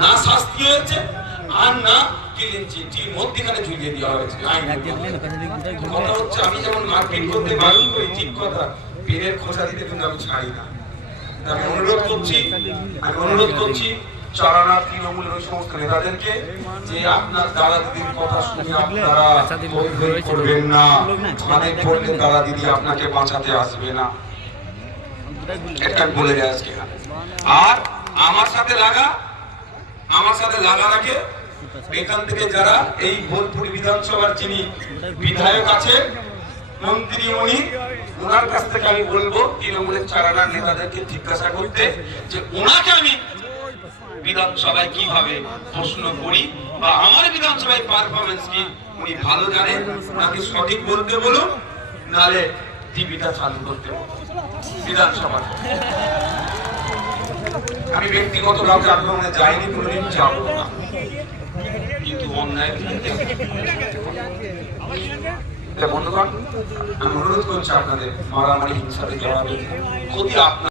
না শাস্তি হয়েছে আর না ক্লিনচিটের মধ্যখানে ঝুলিয়ে দেওয়া হয়েছে। কথা হচ্ছে আমি যেমন মারপিট করতে বারণ করি, ঠিক কথা, পেনের খোঁচা দিতে কিন্তু আমি ছাড়ি না। আমি অনুরোধ করছি চারানা তৃণমূলের ওই সমস্ত নেতাদেরকে যে আপনার দাদা দিদির কথা শুনে আপনারা করবেন না, মানে পড়লে দাদা দিদি আপনাকে বাঁচাতে আসবে না, এটা বলে যায় আজকে। আর আমার সাথে লাগা রাখে এখান থেকে যারা এই বোলপুর বিধানসভার যিনি বিধায়ক আছেন, মন্ত্রী উনি, ওনার কাছ থেকে আমি বলবো তৃণমূলের চারানার নেতাদেরকে জিজ্ঞাসা করতে যে ওনাকে আমি বিধানসভায় কিভাবে প্রশ্ন করি বা আমার বিধানসভায় পারফরমেন্স কি উনি ভালো জানেন, ওনাকে সঠিক বলতে বলুন, নালে টিভিটা চালু করতে বলুন বিধানসভা। আমি ব্যক্তিগত কাউকে আক্রমণে যাইনি, কোনোদিন যাবো না, কিন্তু অন্যায় বন্ধুগণ আমি অনুরোধ করছি আপনাদের মারামারি হিংসাতে জড়াবে ক্ষতি আপনার।